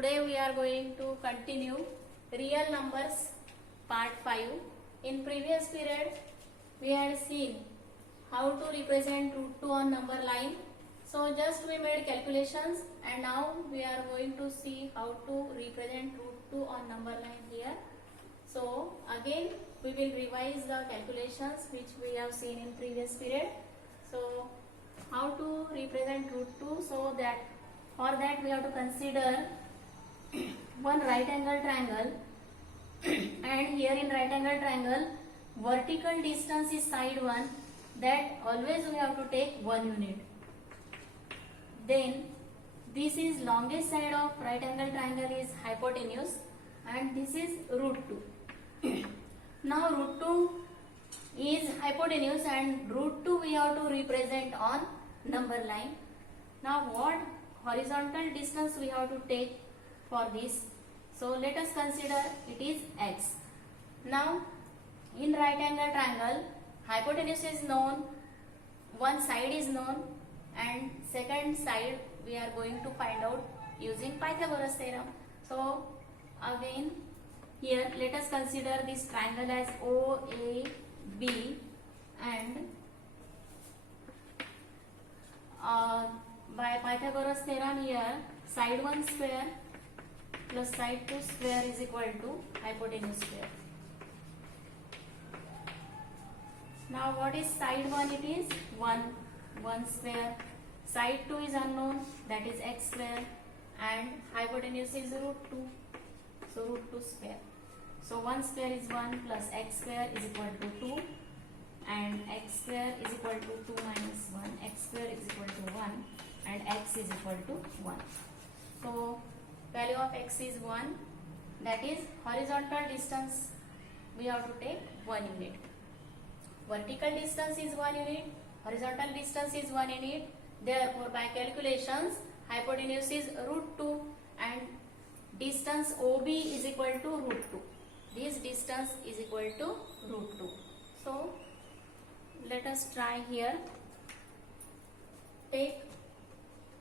today we are going to continue real numbers part 5. In previous period we had seen how to represent root 2 on number line. So just we made calculations and now we are going to see how to represent root 2 on number line here. So again we will revise the calculations which we have seen in previous period. So how to represent root 2, so that for that we have to consider one right angle triangle and here in right angle triangle vertical distance is side 1, that always we have to take 1 unit. Then this is longest side of right angle triangle is hypotenuse and this is root 2. Now root 2 is hypotenuse and root 2 we have to represent on number line. Now what horizontal distance we have to take for this? So let us consider it is x. Now in right angle triangle hypotenuse is known, one side is known and second side we are going to find out using Pythagoras theorem. So again here let us consider this triangle as OAB and by Pythagoras theorem here side 1 square plus side 2 square is equal to hypotenuse square. Now what is side 1? It is 1 square. Side 2 is unknown, that is x square, and hypotenuse is root 2, so root 2 square. So 1 square is 1 plus x square is equal to 2 and x square is equal to 2 minus 1, x square is equal to 1 and x is equal to 1. So value of x is 1, that is horizontal distance we have to take 1 unit. Vertical distance is 1 unit, horizontal distance is 1 unit. Therefore by calculations hypotenuse is root 2 and distance OB is equal to root 2. This distance is equal to root 2. So let us try here. Take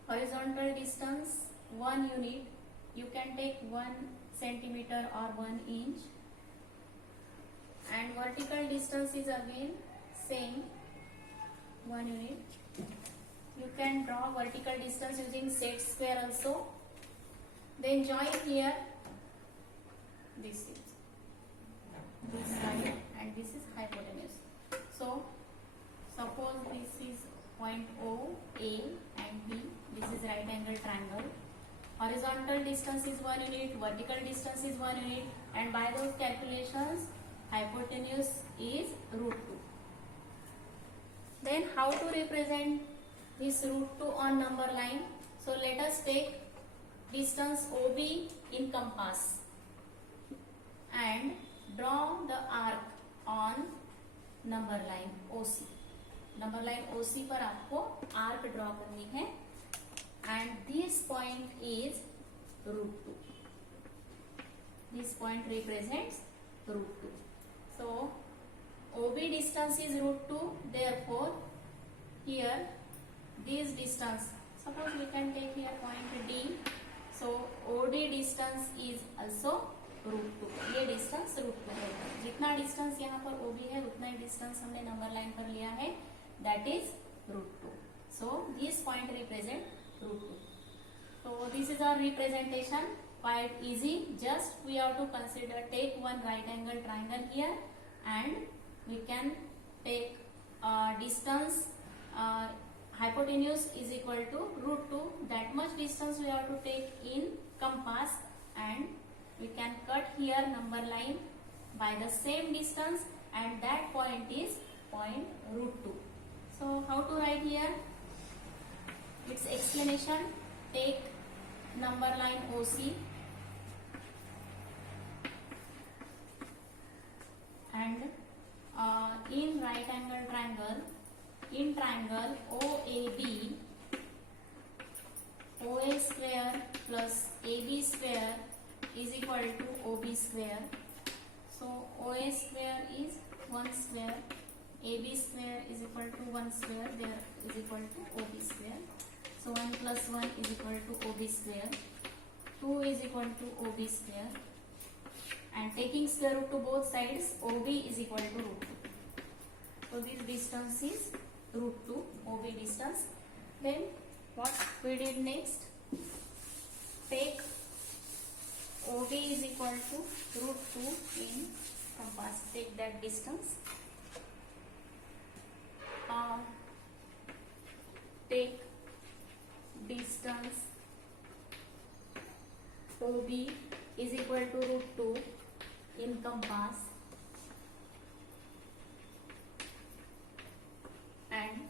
horizontal distance 1 unit. You can take 1 centimeter or 1 inch. And vertical distance is again same 1 unit. You can draw vertical distance using set square also. Then join here this side and this is hypotenuse. So suppose this is point O, A and B. This is right angle triangle. Horizontal distance is 1 unit, vertical distance is 1 unit, and by those calculations hypotenuse is root 2. Then how to represent this root 2 on number line? So let us take distance OB in compass and draw the arc on number line OC. Number line OC पर आपको arc draw करनी है and this point is root 2. This point represents root 2. So OB distance is root 2. Therefore here this distance, suppose we can take here point D. So OD distance is also root 2. ये distance root 2 है. जितना distance यहाँ पर OB है उतना ही distance हमने number line पर लिया है, that is root 2. So this point represent root 2. So this is our representation, quite easy. Just we have to consider, take one right angle triangle here and we can take distance hypotenuse is equal to root 2. That much distance we have to take in compass and we can cut here number line by the same distance and that point is point root 2. So how to write here? Its explanation, take number line OC and in right angle triangle, in triangle OAB, OA square plus AB square is equal to OB square. So OA square is 1 square, AB square is equal to 1 square, there is equal to OB square. So 1 plus 1 is equal to OB square. 2 is equal to OB square, and taking square root to both sides, OB is equal to root 2. So this distance is root 2, OB distance. Then what we did next? Take OB is equal to root 2 in compass. Take that distance. Take distance OB is equal to root 2 in compass, and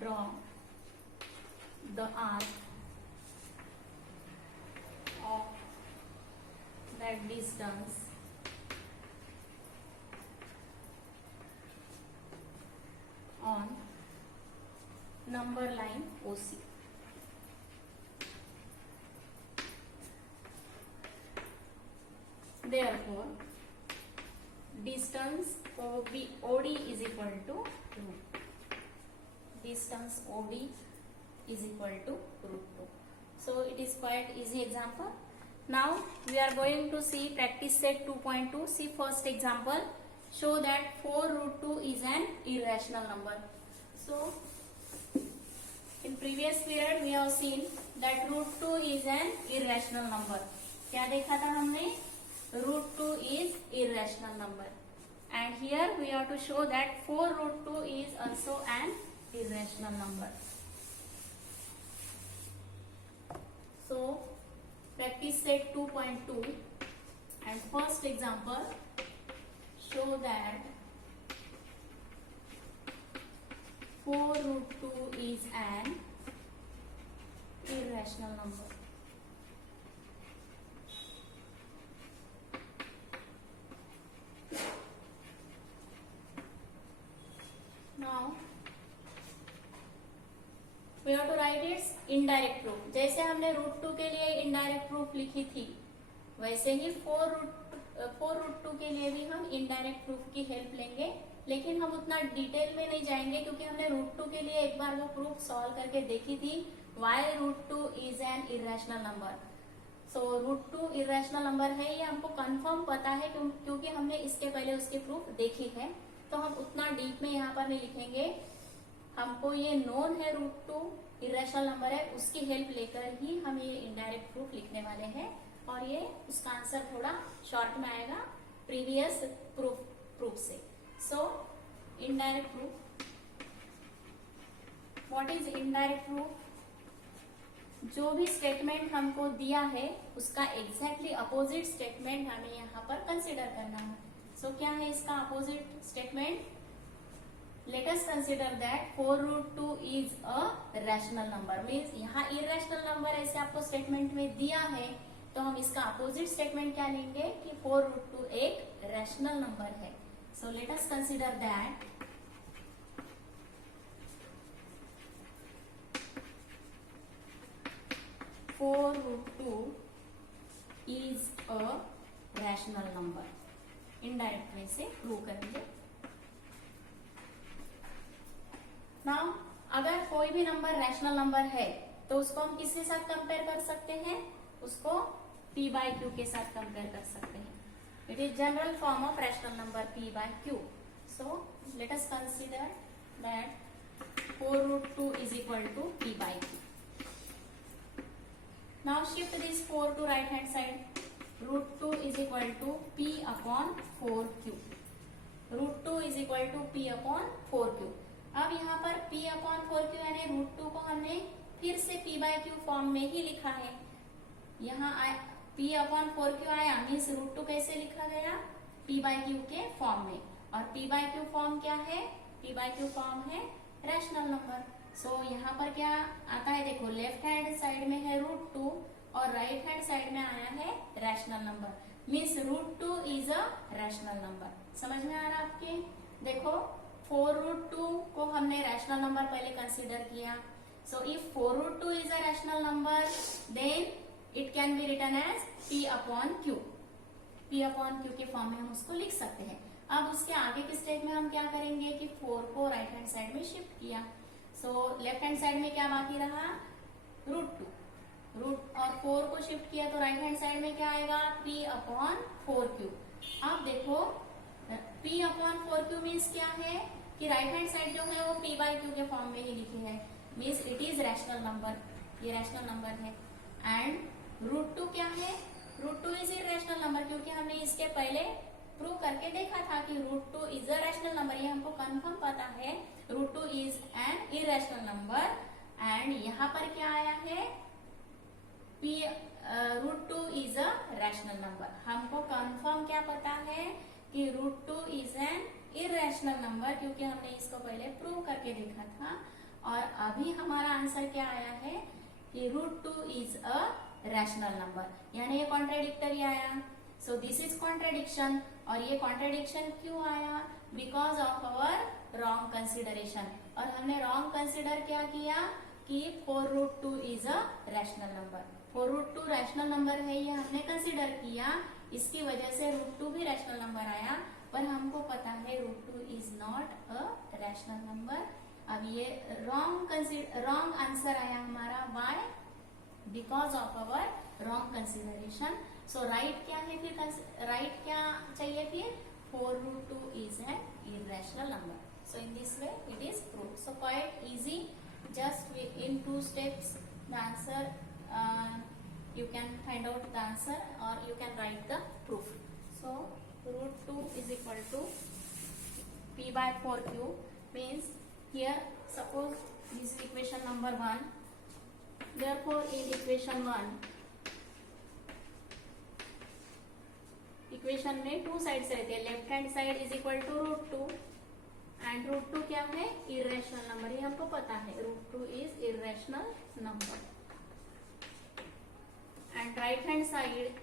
draw the arc of that distance on number line OC. Therefore, distance OD is equal to root. Distance OD is equal to root 2. So it is quite easy example. Now we are going to see practice set 2.2. See first example. Show that 4 root 2 is an irrational number. So in previous period we have seen that root 2 is an irrational number. क्या देखा था हमने? Root 2 is irrational number, and here we have to show that 4 root 2 is also an irrational number. So practice set 2.2, and first example, show that 4 root 2 is an irrational number. Now we have to write its indirect proof. जैसे हमने रूट 2 के लिए indirect proof लिखी थी, वैसे ही 4 रूट 2 के लिए भी हम इनडायरेक्ट प्रूफ की हेल्प लेंगे, लेकिन हम उतना डिटेल में नहीं जाएंगे क्योंकि हमने रूट 2 के लिए एक बार वो प्रूफ सॉल्व करके देखी थी. Why root 2 is an irrational number. So root 2 irrational number है, ये हमको कंफर्म पता है क्योंकि हमने इसके पहले उसकी प्रूफ देखी है. तो हम उतना डीप में यहाँ पर नहीं लिखेंगे. हमको ये नोन है रूट 2 इरेशनल नंबर है, उसकी हेल्प लेकर ही हम ये इनडायरेक्ट प्रूफ लिखने वाले हैं, और ये उसका आंसर थोड़ा शॉर्ट में आएगा प्रीवियस प्रूफ से. सो indirect proof. What is indirect proof? जो भी स्टेटमेंट हमको दिया है उसका एग्जैक्टली अपोजिट स्टेटमेंट हमें यहाँ पर कंसिडर करना है. सो क्या है इसका opposite statement? Let us consider that 4 root 2 is a rational number. Means यहाँ irrational number ऐसे आपको स्टेटमेंट में दिया है, तो हम इसका अपोजिट स्टेटमेंट क्या लेंगे कि 4 root 2 एक रैशनल नंबर है. So let us consider that 4 root 2 is a rational number. Indirect way से प्रूव करेंगे. नाउ अगर कोई भी नंबर रैशनल नंबर है तो उसको हम किसके साथ कंपेयर कर सकते हैं? उसको p by q के साथ कंपेयर कर सकते हैं. It is general form of rational number p by q. So let us consider that 4 root 2 is equal to p by q. Now shift this 4 to right hand side. Root 2 is equal to p upon 4q. Root 2 is equal to p upon 4q. अब यहाँ पर p upon 4q यानी रूट 2 को हमने फिर से p by q form में ही लिखा है. यहाँ p upon 4q आया, मीन्स रूट 2 कैसे लिखा गया? p by q के फॉर्म में. और p by q फॉर्म क्या है? p by q फॉर्म है रैशनल नंबर. सो यहाँ पर क्या आता है? देखो लेफ्ट हैंड साइड में है रूट 2 और राइट हैंड साइड में आया है rational number. Means root 2 is a rational number. समझ में आ रहा आपके? देखो 4 root 2 को हमने रैशनल नंबर पहले कंसीडर किया. So if 4 root 2 is a rational number then it can be written as p upon q. p upon q के फॉर्म में हम उसको लिख सकते हैं. अब उसके आगे के स्टेप में हम क्या करेंगे कि 4 को राइट हैंड साइड में शिफ्ट किया. सो लेफ्ट हैंड साइड में क्या बाकी रहा? रूट 2. रूट और 4 को शिफ्ट किया तो राइट हैंड साइड में क्या आएगा, p/4q। अब देखो p/4q मीन्स क्या है कि राइट हैंड साइड जो है वो p/q के फॉर्म में ही लिखी है, means it is rational number, ये रैशनल नंबर है। एंड √2 क्या है, √2 इज इरेशनल नंबर, क्योंकि हमने इसके पहले प्रूव करके देखा था कि √2 इज अ रैशनल नंबर, ये हमको कंफर्म पता है √2 is an irrational number. And यहाँ पर क्या आया है, √2 इज अ रैशनल नंबर। हमको कंफर्म क्या पता है कि √2 इज एन इरेशनल नंबर, क्योंकि हमने इसको पहले प्रूव करके देखा था। और अभी हमारा आंसर क्या आया है कि √2 इज अ रैशनल नंबर, यानी ये कॉन्ट्रेडिक्टरी आया। So this is contradiction. और ये कॉन्ट्रेडिक्शन क्यों आया, because of our wrong consideration. और हमने रॉन्ग कंसिडर क्या किया कि 4√2 is a rational number, 4√2 rational number है, ये हमने कंसिडर किया, इसकी वजह से √2 भी रैशनल नंबर आया। पर हमको पता है √2 is not a rational number. अब ये रॉन्ग आंसर आया हमारा, why, because of our wrong consideration. सो राइट क्या है फिर, राइट क्या चाहिए फिर, 4√2 is an irrational number. So in this way it is proved. So quite easy, just in 2 steps the answer, you can find out the answer or you can write the proof. So √2 is equal to p/4q means, here suppose this is equation number 1, therefore in equation 1, equation में 2 sides रहते हैं, left hand side is equal to √2 and √2 क्या है, irrational number, ये हमको पता है, √2 is irrational number. And right hand side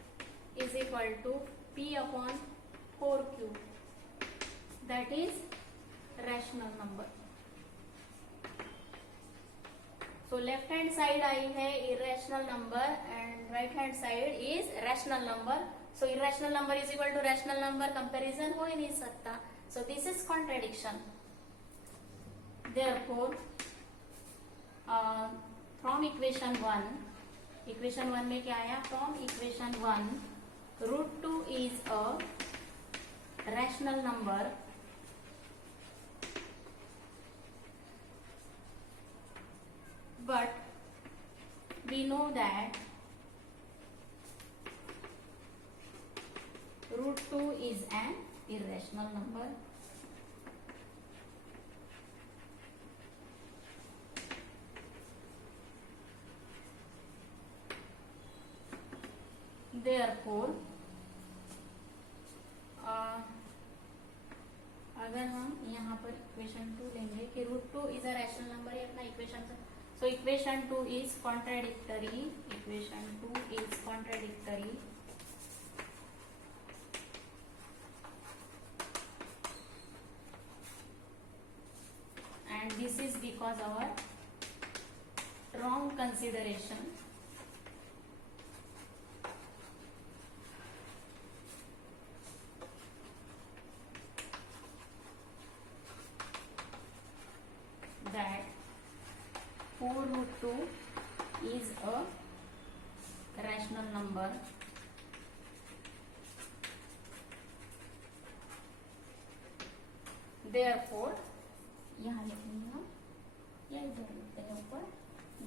is equal to p/4q, that is rational number. So left hand side आई है irrational number and right hand side is rational number. So irrational number is equal to rational number, comparison हो ही नहीं सकता। So this is contradiction. Therefore, from equation 1 में क्या आया, from equation 1, √2 is a rational number but we know that √2 is an irrational number. Therefore, अगर हम यहाँ पर इक्वेशन 2 लेंगे कि √2 इज अ रैशनल नंबर, ये अपना equation, so equation 2 is contradictory, equation 2 is contradictory and this is because our wrong consideration. That 4√2 is a rational number therefore, यहाँ लिखेंगे हम, या इधर लिखते हैं ऊपर,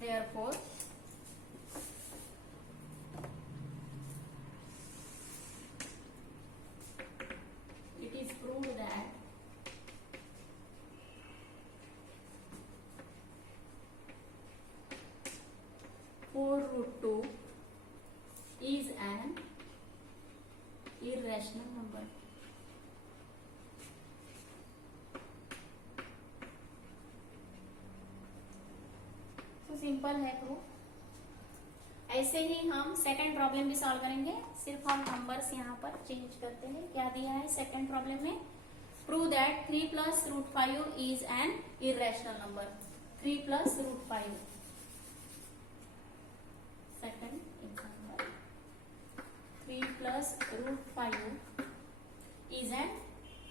therefore it is proved that √2 is an irrational number. Simple है प्रूफ। ऐसे ही हम सेकंड प्रॉब्लम भी सॉल्व करेंगे, सिर्फ हम नंबर्स यहाँ पर चेंज करते हैं। क्या दिया है सेकंड प्रॉब्लम में, prove that 3 + √5 is an irrational number. 3 + √5, second example, 3 + √5 is an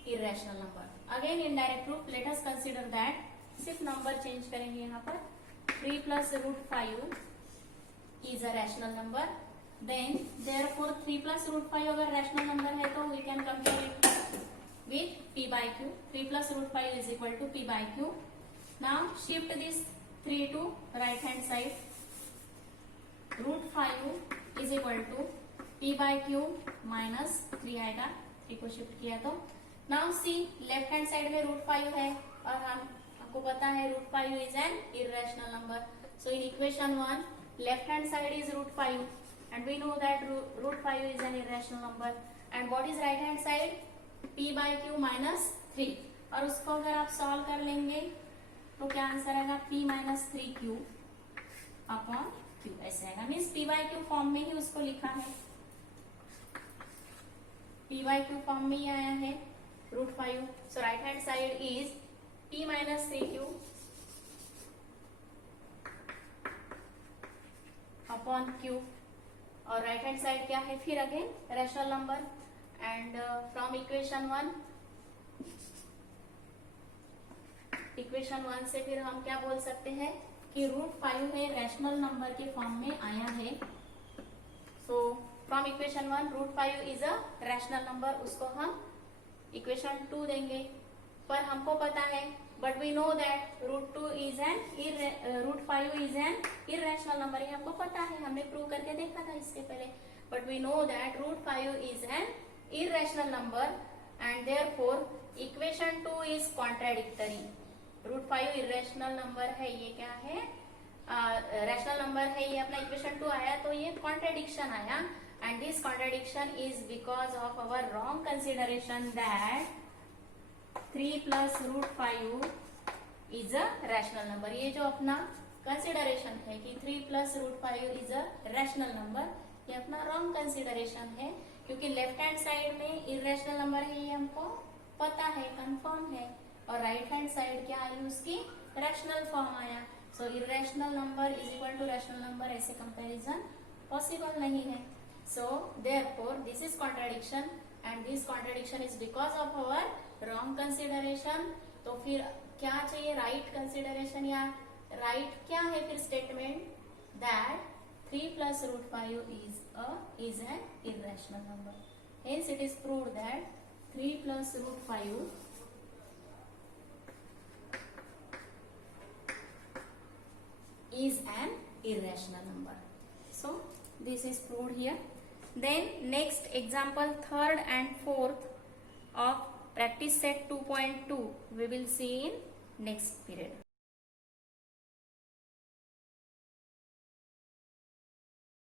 irrational number. Again indirect proof, let us consider that, सिर्फ नंबर चेंज करेंगे यहाँ पर, 3 + √5 is a rational number. Then therefore 3 plus root 5 अगर rational number है तो we can compare it with p by q. 3 plus root 5 is equal to p by q. Now shift this 3 to right hand side. Root 5 is equal to p by q minus 3 आएगा. 3 को शिफ्ट किया तो now see left hand side में root 5 है और हमको पता है root 5 is an irrational number. So in equation 1 left hand side is root 5 and we know that root 5 is an irrational number. And what is right hand side? p by q minus 3. और उसको अगर आप सॉल्व कर लेंगे तो क्या आंसर आएगा? p minus 3q upon q ऐसे आएगा. Means p by q form में ही उसको लिखा है. p by q फॉर्म में ही आया है root 5. So right hand side is p minus 3q upon q. और राइट हैंड साइड क्या है? फिर again rational number. And from equation 1 से फिर हम क्या बोल सकते हैं कि रूट 5 में रैशनल नंबर के फॉर्म में आया है. So from equation 1 root 5 is a rational number. उसको हम इक्वेशन 2 देंगे. पर हमको पता है but we know that root 5 is an irrational number. ये हमको पता है, हमने प्रूव करके देखा था इससे पहले. But we know that root 5 is an irrational number and therefore equation 2 is contradictory. Root 5 irrational number है, ये क्या है? रैशनल नंबर है. ये अपना इक्वेशन 2 आया तो ये कॉन्ट्राडिक्शन आया. And this contradiction is because of our wrong consideration that 3 plus root 5 is a rational number. ये जो अपना कंसिडरेशन है कि 3 plus root 5 is a rational number, ये अपना रॉन्ग कंसिडरेशन है. क्योंकि लेफ्ट हैंड साइड में इररेशनल नंबर है, ये हमको पता है, कंफर्म है. और राइट हैंड साइड क्या आई? उसकी रैशनल फॉर्म आया. So irrational number is equal to rational number, ऐसे कंपैरिजन पॉसिबल नहीं है. So therefore this is contradiction and this contradiction is because of our wrong consideration. तो फिर क्या चाहिए? राइट कंसिडरेशन या राइट क्या है फिर statement? That 3 plus root 5 is an irrational number. Hence it is proved that 3 plus root 5 is an irrational number. So this is proved here. Then next example, third and fourth of practice set 2.2 we will see in next period.